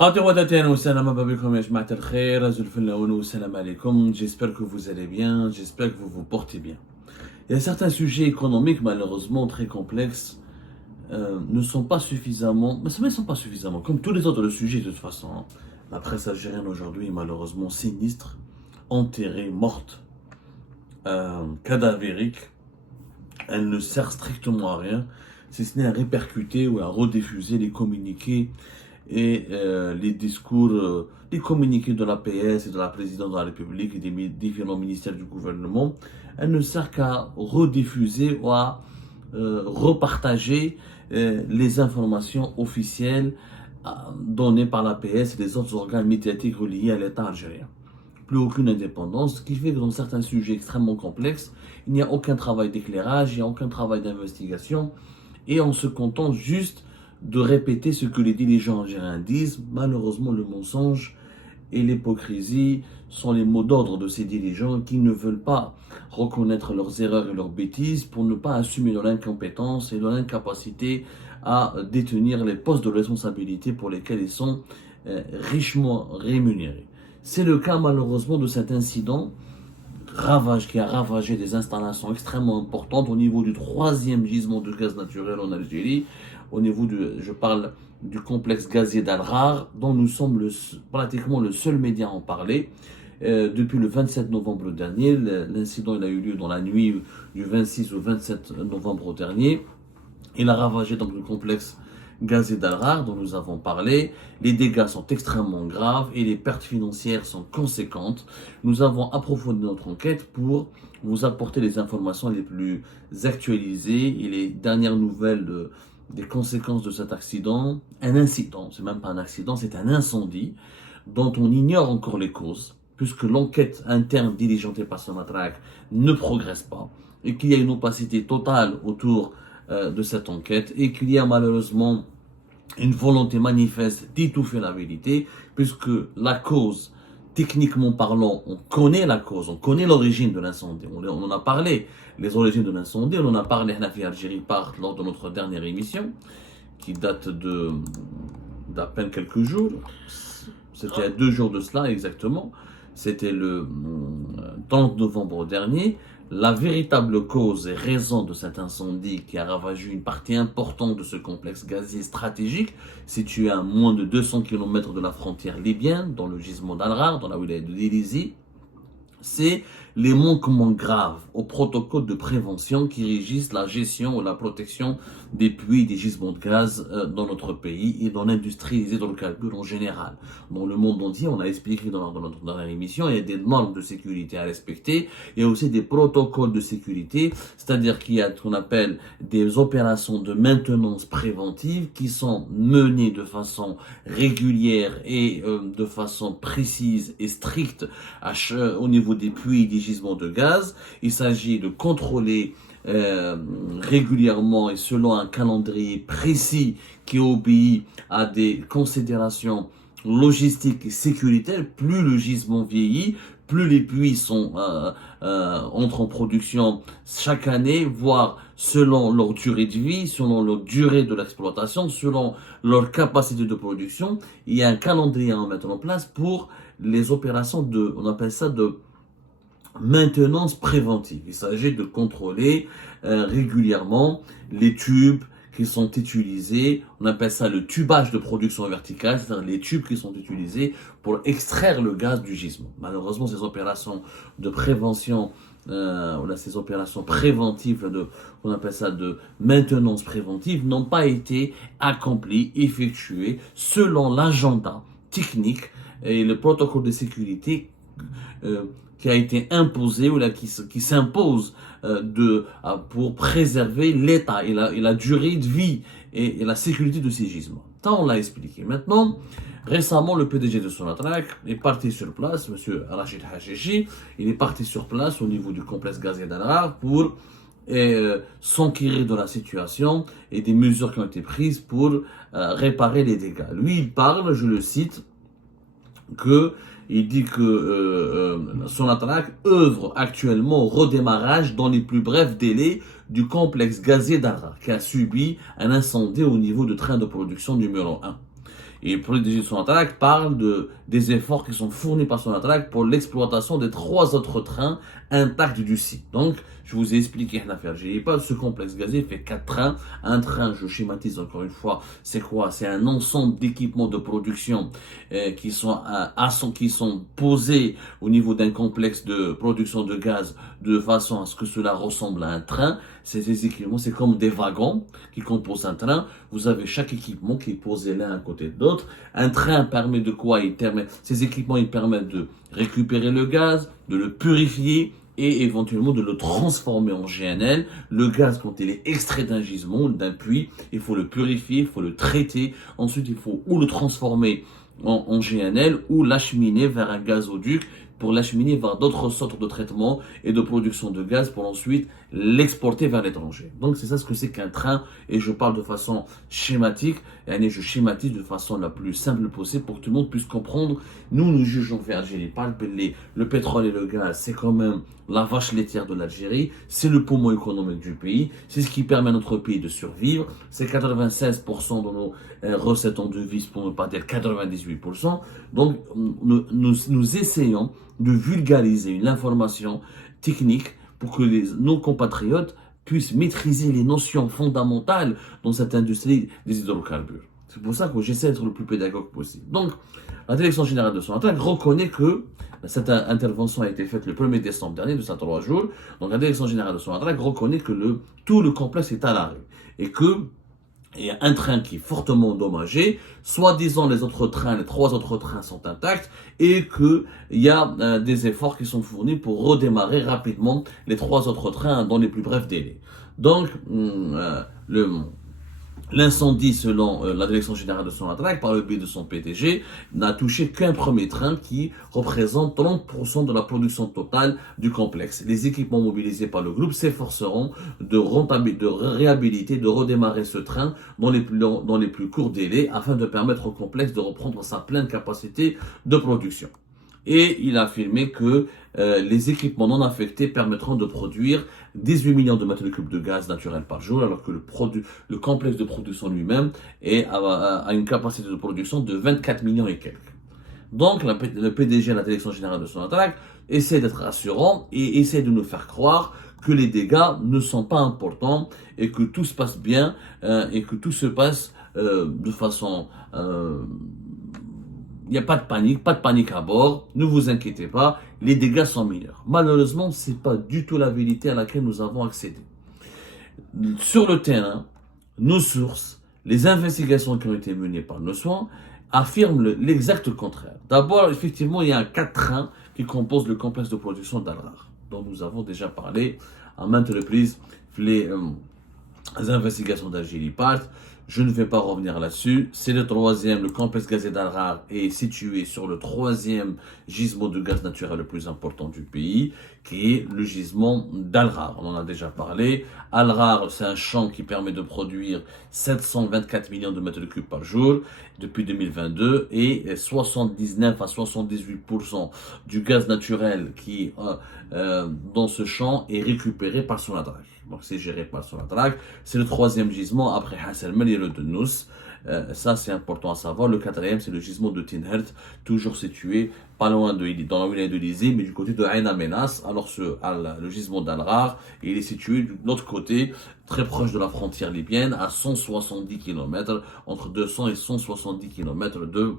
J'espère que vous allez bien, j'espère que vous vous portez bien. Il y a certains sujets économiques, malheureusement très complexes, ne sont pas suffisamment, mais ne sont pas suffisamment, comme tous les autres sujets de toute façon, hein. La presse algérienne aujourd'hui est malheureusement sinistre, enterrée, morte, cadavérique. Elle ne sert strictement à rien, si ce n'est à répercuter ou à rediffuser les communiqués et les communiqués de l'APS et de la présidente de la République et des différents ministères du gouvernement. Elle ne sert qu'à rediffuser ou à repartager les informations officielles données par l'APS et les autres organes médiatiques reliés à l'État algérien. Plus aucune indépendance, ce qui fait que dans certains sujets extrêmement complexes, il n'y a aucun travail d'éclairage, il n'y a aucun travail d'investigation, et on se contente juste de répéter ce que les dirigeants algériens disent. Malheureusement, le mensonge et l'hypocrisie sont les mots d'ordre de ces dirigeants qui ne veulent pas reconnaître leurs erreurs et leurs bêtises pour ne pas assumer de l'incompétence et de l'incapacité à détenir les postes de responsabilité pour lesquels ils sont richement rémunérés. C'est le cas malheureusement de cet incident qui a ravagé des installations extrêmement importantes au niveau du 3e gisement de gaz naturel en Algérie, je parle du complexe gazier d'Al-Rar, dont nous sommes pratiquement le seul média à en parler. Depuis le 27 novembre dernier, l'incident il a eu lieu dans la nuit du 26 au 27 novembre dernier. Il a ravagé donc le complexe gazier d'Al-Rar dont nous avons parlé. Les dégâts sont extrêmement graves et les pertes financières sont conséquentes. Nous avons approfondi notre enquête pour vous apporter les informations les plus actualisées et les dernières nouvelles des conséquences de cet accident. Un incident, c'est même pas un accident, c'est un incendie dont on ignore encore les causes, puisque l'enquête interne diligentée par Sonatrach ne progresse pas et qu'il y a une opacité totale autour de cette enquête et qu'il y a malheureusement une volonté manifeste d'étouffer la vérité, puisque la cause, techniquement parlant, on connaît la cause, on connaît l'origine de l'incendie, on en a parlé, les origines de l'incendie, on en a parlé Hnafi Algérie Part lors de notre dernière émission, qui date d'à peine quelques jours, c'était à 2 jours de cela exactement, c'était le 30 novembre dernier. La véritable cause et raison de cet incendie qui a ravagé une partie importante de ce complexe gazier stratégique, situé à moins de 200 km de la frontière libyenne, dans le gisement d'Al-Rar, dans la wilaya de Tbilissi, c'est les manquements graves au protocole de prévention qui régissent la gestion ou la protection des puits et des gisements de gaz dans notre pays et dans l'industrie des hydrocarbures en général. Dans le monde entier, on a expliqué dans notre dernière émission, il y a des normes de sécurité à respecter, il y a aussi des protocoles de sécurité, c'est-à-dire qu'il y a ce qu'on appelle des opérations de maintenance préventive qui sont menées de façon régulière et de façon précise et stricte au niveau des puits et des gisements de gaz. Il s'agit de contrôler régulièrement et selon un calendrier précis qui obéit à des considérations logistiques et sécuritaires. Plus le gisement vieillit, plus les puits entrent en production chaque année, voire selon leur durée de vie, selon leur durée de l'exploitation, selon leur capacité de production. Il y a un calendrier à mettre en place pour les opérations on appelle ça de maintenance préventive. Il s'agit de contrôler régulièrement les tubes qui sont utilisés, on appelle ça le tubage de production verticale, c'est-à-dire les tubes qui sont utilisés pour extraire le gaz du gisement. Malheureusement, ces opérations de prévention, ces opérations préventives, on appelle ça de maintenance préventive, n'ont pas été accomplies, effectuées selon l'agenda technique et le protocole de sécurité qui a été imposé ou qui s'impose pour préserver l'état et la durée de vie et la sécurité de ces gisements. Ça, on l'a expliqué. Maintenant, récemment, le PDG de Sonatrach est parti sur place, M. Rachid Hachichi, il est parti sur place au niveau du complexe gazier d'Al-Rar pour s'enquérir de la situation et des mesures qui ont été prises pour réparer les dégâts. Lui, il parle, je le cite, il dit que Sonatrach œuvre actuellement au redémarrage dans les plus brefs délais du complexe gazier d'Al-Rar qui a subi un incendie au niveau de train de production numéro 1. Et le PDG de Sonatrach parle des efforts qui sont fournis par Sonatrach pour l'exploitation des 3 autres trains intacts du site. Donc, je vous ai expliqué une affaire. J'ai pas ce complexe gazier fait 4 trains. Un train, je schématise encore une fois, c'est quoi? C'est un ensemble d'équipements de production qui sont posés au niveau d'un complexe de production de gaz de façon à ce que cela ressemble à un train. Ces équipements, c'est comme des wagons qui composent un train. Vous avez chaque équipement qui est posé l'un à côté de l'autre. Un train permet de quoi? Ces équipements, ils permettent de récupérer le gaz, de le purifier et éventuellement de le transformer en GNL. Le gaz, quand il est extrait d'un gisement, d'un puits, il faut le purifier, il faut le traiter. Ensuite, il faut ou le transformer en GNL ou l'acheminer vers un gazoduc pour l'acheminer vers d'autres sortes de traitements et de production de gaz pour ensuite l'exporter vers l'étranger. Donc c'est ça ce que c'est qu'un train et je parle de façon schématique et je schématise de façon la plus simple possible pour que tout le monde puisse comprendre. Nous jugeons fait Algérie, pas le pétrole et le gaz, c'est quand même la vache laitière de l'Algérie, c'est le poumon économique du pays, c'est ce qui permet à notre pays de survivre, c'est 96% de nos recettes en devises pour ne pas dire 98%. Donc nous essayons de vulgariser une information technique pour que nos compatriotes puissent maîtriser les notions fondamentales dans cette industrie des hydrocarbures. C'est pour ça que j'essaie d'être le plus pédagogue possible. Donc, la Direction générale de Sonatrach reconnaît que cette intervention a été faite le 1er décembre dernier, de ça 3 jours. Donc, la Direction générale de Sonatrach reconnaît que tout le complexe est à l'arrêt et que il y a un train qui est fortement endommagé, soi-disant les 3 autres trains sont intacts et qu'il y a des efforts qui sont fournis pour redémarrer rapidement les 3 autres trains dans les plus brefs délais. Donc, l'incendie, selon la Direction générale de Sonatrach, par le biais de son PDG, n'a touché qu'un premier train qui représente 30% de la production totale du complexe. Les équipements mobilisés par le groupe s'efforceront de réhabiliter, de redémarrer ce train dans les plus courts délais afin de permettre au complexe de reprendre sa pleine capacité de production. Et il a affirmé que les équipements non affectés permettront de produire 18 millions de mètres cubes de gaz naturel par jour, alors que le complexe de production lui-même a une capacité de production de 24 millions et quelques. Donc le PDG de la Direction générale de Sonatrach essaie d'être rassurant et essaie de nous faire croire que les dégâts ne sont pas importants et que tout se passe bien et que tout se passe de façon... il n'y a pas de panique à bord, ne vous inquiétez pas, les dégâts sont mineurs. Malheureusement, ce n'est pas du tout la vérité à laquelle nous avons accédé. Sur le terrain, nos sources, les investigations qui ont été menées par nos soins, affirment l'exact contraire. D'abord, effectivement, il y a 4 trains qui composent le complexe de production d'Al-Rar, dont nous avons déjà parlé à maintes reprises. Les investigations d'Algérie partent. Je ne vais pas revenir là-dessus. C'est le complexe gazier d'Al-Rar est situé sur le 3e gisement de gaz naturel le plus important du pays, qui est le gisement d'Al-Rar. On en a déjà parlé. Al-Rar, c'est un champ qui permet de produire 724 millions de mètres cubes par jour depuis 2022 et 79 à 78% du gaz naturel qui dans ce champ est récupéré par Sonatrach. Donc c'est géré par Sonatrach. C'est le 3e gisement après Hasselmel et le de Nous. Ça c'est important à savoir. Le 4e c'est le gisement de Tinhert, toujours situé pas loin dans la wilaya de Lizé, mais du côté de Ain Amenas. Alors le gisement d'Al-Rar, il est situé de l'autre côté, très proche de la frontière libyenne, à 170 km, entre 200 et 170 km de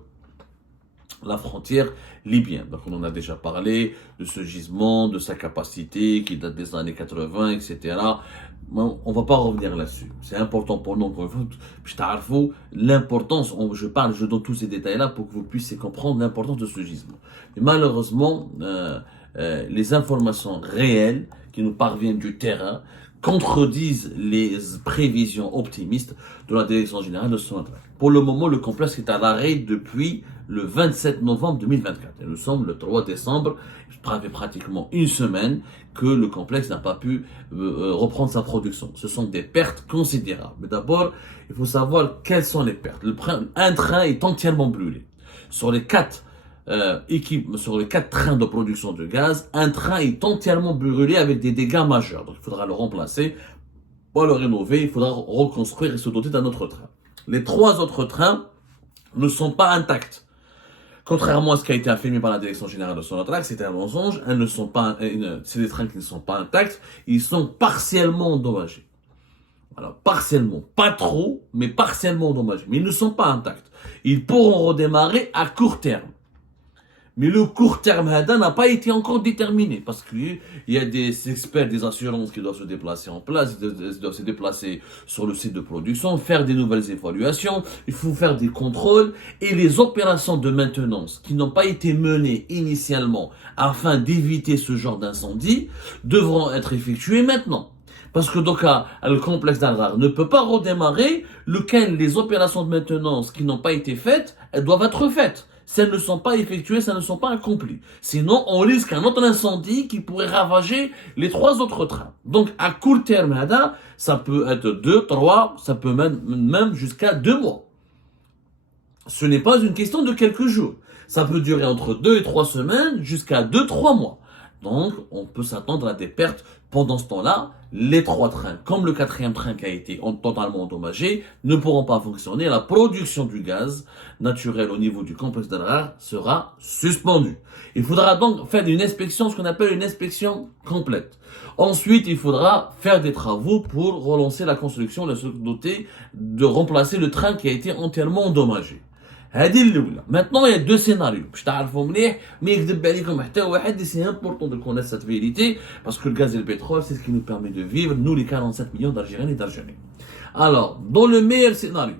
la frontière libyenne. Donc on en a déjà parlé de ce gisement, de sa capacité qui date des années 80, etc. On ne va pas revenir là-dessus. C'est important pour nous. L'importance, je donne tous ces détails-là pour que vous puissiez comprendre l'importance de ce gisement. Mais malheureusement, les informations réelles qui nous parviennent du terrain contredisent les prévisions optimistes de la Direction générale de Sonatrach. Pour le moment, le complexe est à l'arrêt depuis le 27 novembre 2024. Et nous sommes le 3 décembre, ça fait pratiquement une semaine que le complexe n'a pas pu reprendre sa production. Ce sont des pertes considérables. Mais d'abord, il faut savoir quelles sont les pertes. Un train est entièrement brûlé. Sur les 4 trains de production de gaz, un train est entièrement brûlé avec des dégâts majeurs. Donc il faudra le remplacer, pas le rénover, il faudra reconstruire et se doter d'un autre train. Les 3 autres trains ne sont pas intactes. Contrairement à ce qui a été affirmé par la Direction Générale de Sonatrach, c'est un mensonge, elles ne sont pas, c'est des trains qui ne sont pas intacts, ils sont partiellement endommagés. Voilà, partiellement. Pas trop, mais partiellement endommagés. Mais ils ne sont pas intacts. Ils pourront redémarrer à court terme. Mais le court terme n'a pas été encore déterminé parce qu'il y a des experts des assurances qui doivent se déplacer en place, ils doivent se déplacer sur le site de production, faire des nouvelles évaluations, il faut faire des contrôles et les opérations de maintenance qui n'ont pas été menées initialement afin d'éviter ce genre d'incendie devront être effectuées maintenant. Parce que donc le complexe d'Al-Rar ne peut pas redémarrer, lequel les opérations de maintenance qui n'ont pas été faites, elles doivent être faites. Si elles ne sont pas effectuées, si elles ne sont pas accomplies. Sinon, on risque un autre incendie qui pourrait ravager les 3 autres trains. Donc, à court terme, ça peut être 2, 3, ça peut même jusqu'à 2 mois. Ce n'est pas une question de quelques jours. Ça peut durer entre 2 et 3 semaines jusqu'à 2, 3 mois. Donc, on peut s'attendre à des pertes pendant ce temps-là. Les 3 trains, comme le 4e train qui a été totalement endommagé, ne pourront pas fonctionner. La production du gaz naturel au niveau du complexe d'Al-Rar sera suspendue. Il faudra donc faire une inspection, ce qu'on appelle une inspection complète. Ensuite, il faudra faire des travaux pour relancer la construction, de se doter de remplacer le train qui a été entièrement endommagé. Maintenant, il y a 2 scénarios. Mais c'est important de connaître cette vérité parce que le gaz et le pétrole, c'est ce qui nous permet de vivre, nous les 47 millions d'Algériens et d'Algériens. Alors, dans le meilleur scénario,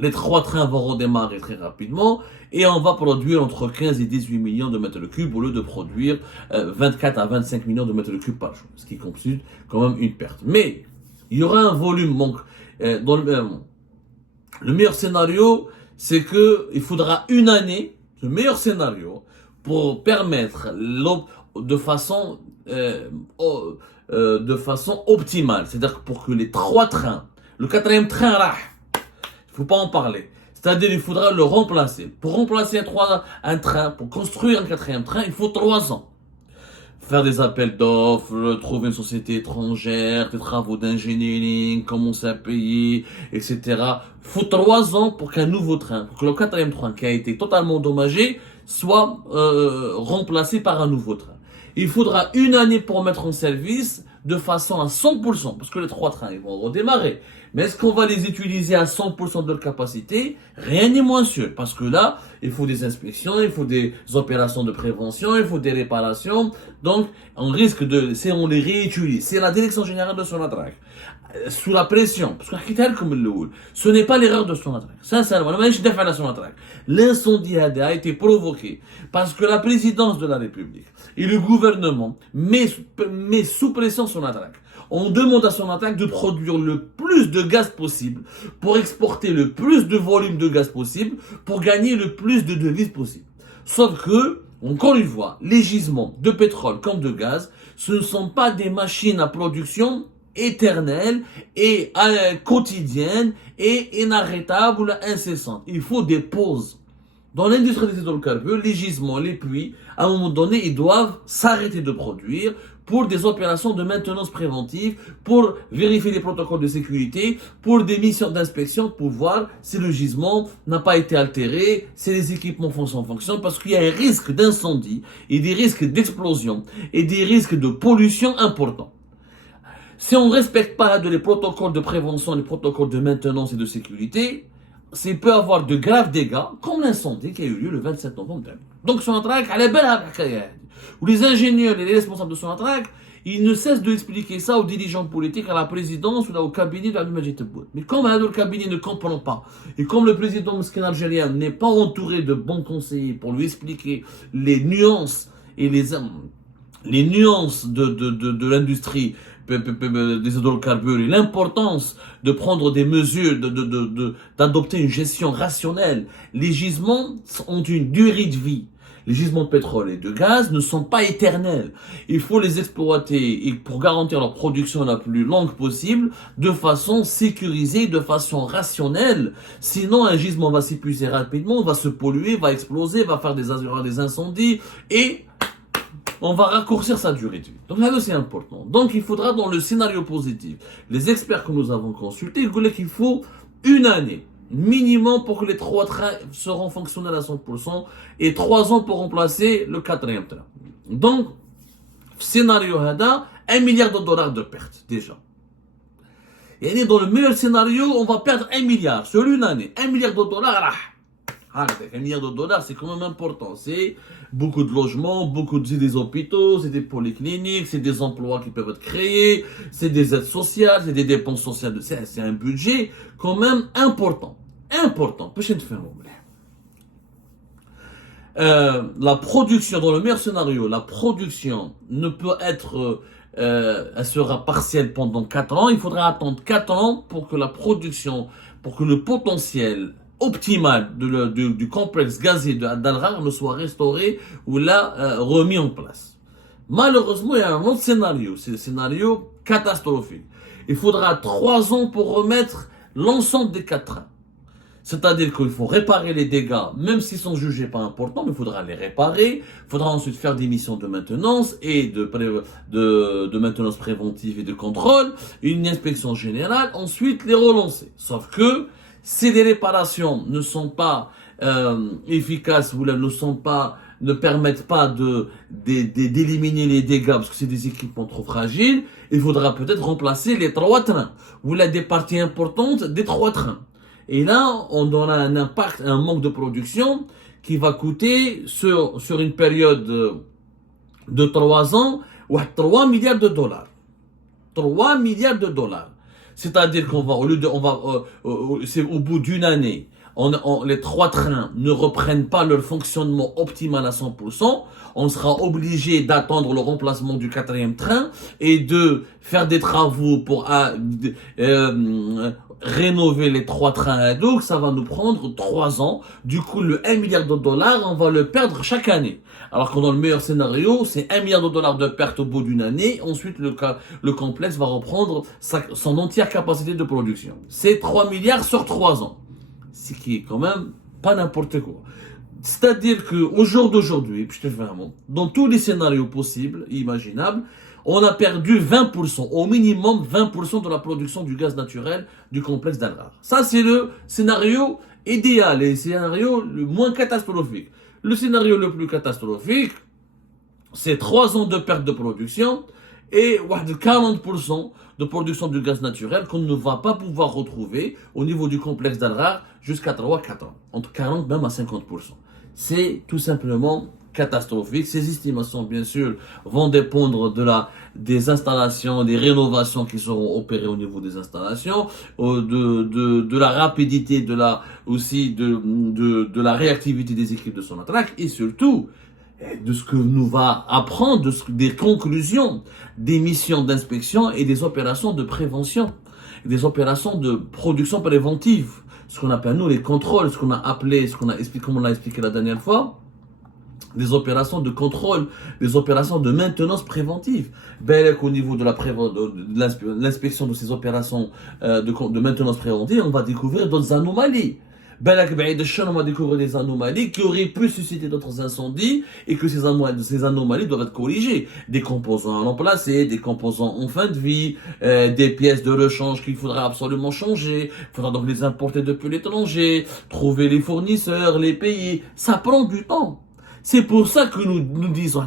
les 3 trains vont redémarrer très rapidement et on va produire entre 15 et 18 millions de mètres cubes au lieu de produire 24 à 25 millions de mètres cubes par jour, ce qui constitue quand même une perte. Mais il y aura un volume, donc, dans le meilleur scénario, c'est qu'il faudra une année, le meilleur scénario, pour permettre de façon optimale. C'est-à-dire pour que les 3 trains, le 4e train, il ne faut pas en parler. C'est-à-dire il faudra le remplacer. Pour remplacer un train, pour construire un 4e train, il faut 3 ans. Faire des appels d'offres, trouver une société étrangère, des travaux d'ingénierie, commencer à payer, etc. Il faut 3 ans pour qu'un nouveau train, pour que le 4e train qui a été totalement endommagé, soit remplacé par un nouveau train. Il faudra une année pour mettre en service de façon à 100%, parce que les 3 trains ils vont redémarrer. Mais est-ce qu'on va les utiliser à 100% de leur capacité? Rien n'est moins sûr, parce que là, il faut des inspections, il faut des opérations de prévention, il faut des réparations. Donc, on risque si on les réutilise, c'est la Direction Générale de Sonatrach, sous la pression, parce que ce n'est pas l'erreur de Sonatrach. Sincèrement, l'incendie a été provoqué parce que la présidence de la République et le gouvernement met sous pression Sonatrach. On demande à Sonatrach de produire le plus de gaz possible pour exporter le plus de volume de gaz possible pour gagner le plus de devises possible. Sauf que, encore une fois, les gisements de pétrole comme de gaz, ce ne sont pas des machines à production éternelle et quotidienne et inarrêtable, incessante. Il faut des pauses. Dans l'industrie des hydrocarbures, les gisements, les puits, à un moment donné, ils doivent s'arrêter de produire pour des opérations de maintenance préventive, pour vérifier les protocoles de sécurité, pour des missions d'inspection, pour voir si le gisement n'a pas été altéré, si les équipements font son fonction, parce qu'il y a un risque d'incendie et des risques d'explosion et des risques de pollution importants. Si on ne respecte pas les protocoles de prévention, les protocoles de maintenance et de sécurité, ça peut avoir de graves dégâts, comme l'incendie qui a eu lieu le 27 novembre dernier. Donc Sonatrach, où les ingénieurs et les responsables de Sonatrach, ils ne cessent de expliquer ça aux dirigeants politiques, à la présidence ou au cabinet de Abdelmajid Tebboune. Mais comme le cabinet ne comprend pas, et comme le président Mskin algérien n'est pas entouré de bons conseillers pour lui expliquer les nuances et les nuances de l'industrie des hydrocarbures et l'importance de prendre des mesures, d'adopter une gestion rationnelle. Les gisements ont une durée de vie. Les gisements de pétrole et de gaz ne sont pas éternels. Il faut les exploiter et pour garantir leur production la plus longue possible, de façon sécurisée, de façon rationnelle. Sinon, un gisement va s'épuiser rapidement, va se polluer, va exploser, va faire des incendies et on va raccourcir sa durée de vie. Donc là, c'est important. Donc il faudra, dans le scénario positif, les experts que nous avons consultés, ils voulaient qu'il faut une année minimum pour que les 3 trains seront fonctionnels à 100% et 3 ans pour remplacer le 4e train. Donc, scénario هذا 1 milliard de dollars de pertes déjà. Et dans le meilleur scénario, on va perdre 1 milliard sur une année. 1 milliard de dollars, 1 milliard de dollars, c'est quand même important. C'est beaucoup de logements, c'est des hôpitaux, c'est des polycliniques, c'est des emplois qui peuvent être créés, c'est des aides sociales, c'est des dépenses sociales. C'est un budget quand même important. Important. La production, dans le meilleur scénario, la production ne peut être, elle sera partielle pendant 4 ans. Il faudra attendre 4 ans pour que la production, pour que le potentiel optimal du complexe gazier d'Al-Ghar ne soit restauré ou là remis en place. Malheureusement, il y a un autre scénario, c'est le scénario catastrophique. Il faudra 3 ans pour remettre l'ensemble des 4 trains. C'est-à-dire qu'il faut réparer les dégâts, même s'ils sont jugés pas importants, mais il faudra les réparer. Il faudra ensuite faire des missions de maintenance et de maintenance préventive et de contrôle, une inspection générale, ensuite les relancer. Sauf que si les réparations ne sont pas efficaces ou ne permettent pas d'éliminer les dégâts parce que c'est des équipements trop fragiles, il faudra peut-être remplacer les 3 trains ou là des parties importantes des 3 trains. Et là, on aura un impact, un manque de production qui va coûter sur une période de 3 ans 3 milliards de dollars. 3 milliards de dollars. C'est-à-dire qu'on va, c'est au bout d'une année, les 3 trains ne reprennent pas leur fonctionnement optimal à 100%, on sera obligé d'attendre le remplacement du 4e train et de faire des travaux pour rénover les 3 trains. Donc ça va nous prendre 3 ans. Du coup, le 1 milliard de dollars, on va le perdre chaque année. Alors que dans le meilleur scénario, c'est 1 milliard de dollars de perte au bout d'une année. Ensuite, le complexe va reprendre son entière capacité de production. C'est 3 milliards sur 3 ans. Ce qui est quand même pas n'importe quoi. C'est-à-dire qu'au jour d'aujourd'hui, dans tous les scénarios possibles et imaginables, on a perdu 20%, au minimum 20% de la production du gaz naturel du complexe d'Al-Ghar. Ça, c'est le scénario idéal et le scénario le moins catastrophique. Le scénario le plus catastrophique, c'est 3 ans de perte de production et 40% de production du gaz naturel qu'on ne va pas pouvoir retrouver au niveau du complexe d'Al-Ghar jusqu'à 3-4 ans. Entre 40 même à 50%. C'est tout simplement catastrophique. Ces estimations, bien sûr, vont dépendre des installations, des rénovations qui seront opérées au niveau des installations, de la rapidité, aussi de la réactivité des équipes de Sonatrach et surtout de ce que nous va apprendre, des conclusions des missions d'inspection et des opérations de prévention, des opérations de production préventive, ce qu'on appelle nous les contrôles, ce qu'on a expliqué, comme on l'a expliqué la dernière fois, des opérations de contrôle, des opérations de maintenance préventive. Au niveau de l'inspection de ces opérations de maintenance préventive, on va découvrir d'autres anomalies. On va découvrir des anomalies qui auraient pu susciter d'autres incendies et que ces anomalies doivent être corrigées. Des composants à remplacer, des composants en fin de vie, des pièces de rechange qu'il faudra absolument changer. Il faudra donc les importer depuis l'étranger, trouver les fournisseurs, les payer. Ça prend du temps. C'est pour ça que nous disons,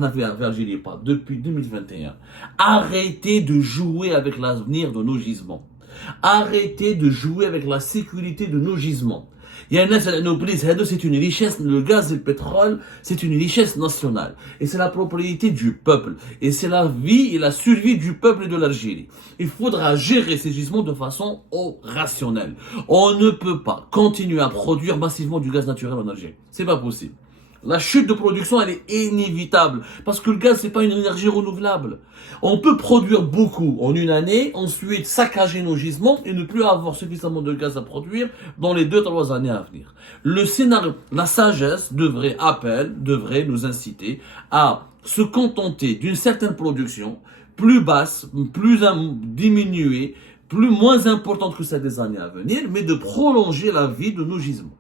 depuis 2021, arrêtez de jouer avec l'avenir de nos gisements. Arrêtez de jouer avec la sécurité de nos gisements. C'est une richesse, le gaz et le pétrole, c'est une richesse nationale. Et c'est la propriété du peuple. Et c'est la vie et la survie du peuple de l'Algérie. Il faudra gérer ces gisements de façon rationnelle. On ne peut pas continuer à produire massivement du gaz naturel en Algérie. C'est pas possible. La chute de production, elle est inévitable. Parce que le gaz, c'est pas une énergie renouvelable. On peut produire beaucoup en une année, ensuite saccager nos gisements et ne plus avoir suffisamment de gaz à produire dans les 2-3 années à venir. Le scénario, la sagesse devrait nous inciter à se contenter d'une certaine production plus basse, plus diminuée, moins importante que celle des années à venir, mais de prolonger la vie de nos gisements.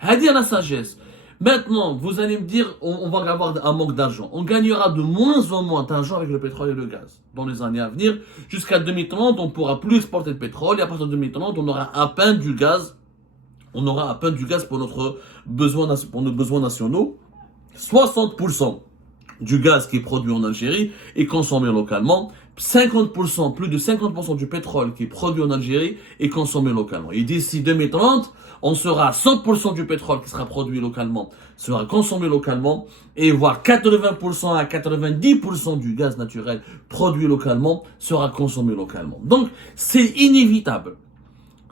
C'est-à-dire la sagesse. Maintenant, vous allez me dire, on va avoir un manque d'argent. On gagnera de moins en moins d'argent avec le pétrole et le gaz dans les années à venir. Jusqu'à 2030, on ne pourra plus exporter de pétrole et à partir de 2030, on aura à peine du gaz on aura à peine du gaz pour nos besoins nationaux. 60% du gaz qui est produit en Algérie est consommé localement. 50%, plus de 50% du pétrole qui est produit en Algérie est consommé localement. Et d'ici 2030, on sera à 100% du pétrole qui sera produit localement, sera consommé localement, et voire 80% à 90% du gaz naturel produit localement sera consommé localement. Donc, c'est inévitable.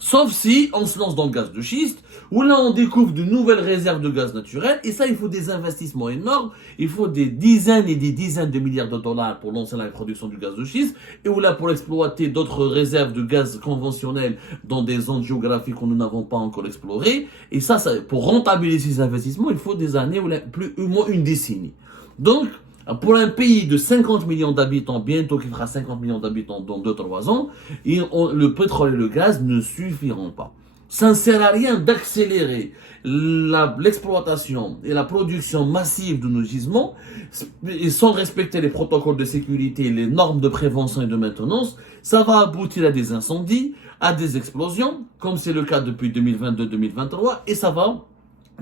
Sauf si on se lance dans le gaz de schiste, où là on découvre de nouvelles réserves de gaz naturel, et ça il faut des investissements énormes, il faut des dizaines et des dizaines de milliards de dollars pour lancer la production du gaz de schiste, et où là pour exploiter d'autres réserves de gaz conventionnels dans des zones géographiques que nous n'avons pas encore explorées, et ça pour rentabiliser ces investissements, il faut des années, ou au moins une décennie. Donc, pour un pays de 50 millions d'habitants, bientôt qui fera 50 millions d'habitants dans 2-3 ans, le pétrole et le gaz ne suffiront pas. Ça ne sert à rien d'accélérer l'exploitation et la production massive de nos gisements et sans respecter les protocoles de sécurité, les normes de prévention et de maintenance. Ça va aboutir à des incendies, à des explosions, comme c'est le cas depuis 2022-2023, et ça va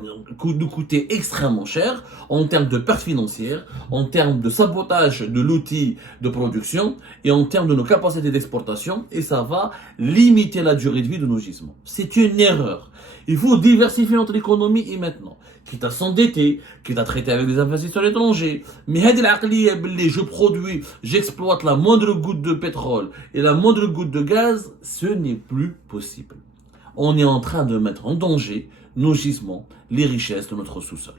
nous coûter extrêmement cher en termes de pertes financières, en termes de sabotage de l'outil de production et en termes de nos capacités d'exportation, et ça va limiter la durée de vie de nos gisements. C'est une erreur. Il faut diversifier notre économie et maintenant. Quitte à s'endetter, quitte à traiter avec des investisseurs étrangers. Mais je produis, j'exploite la moindre goutte de pétrole et la moindre goutte de gaz, ce n'est plus possible. On est en train de mettre en danger nos gisements, les richesses de notre sous-sol.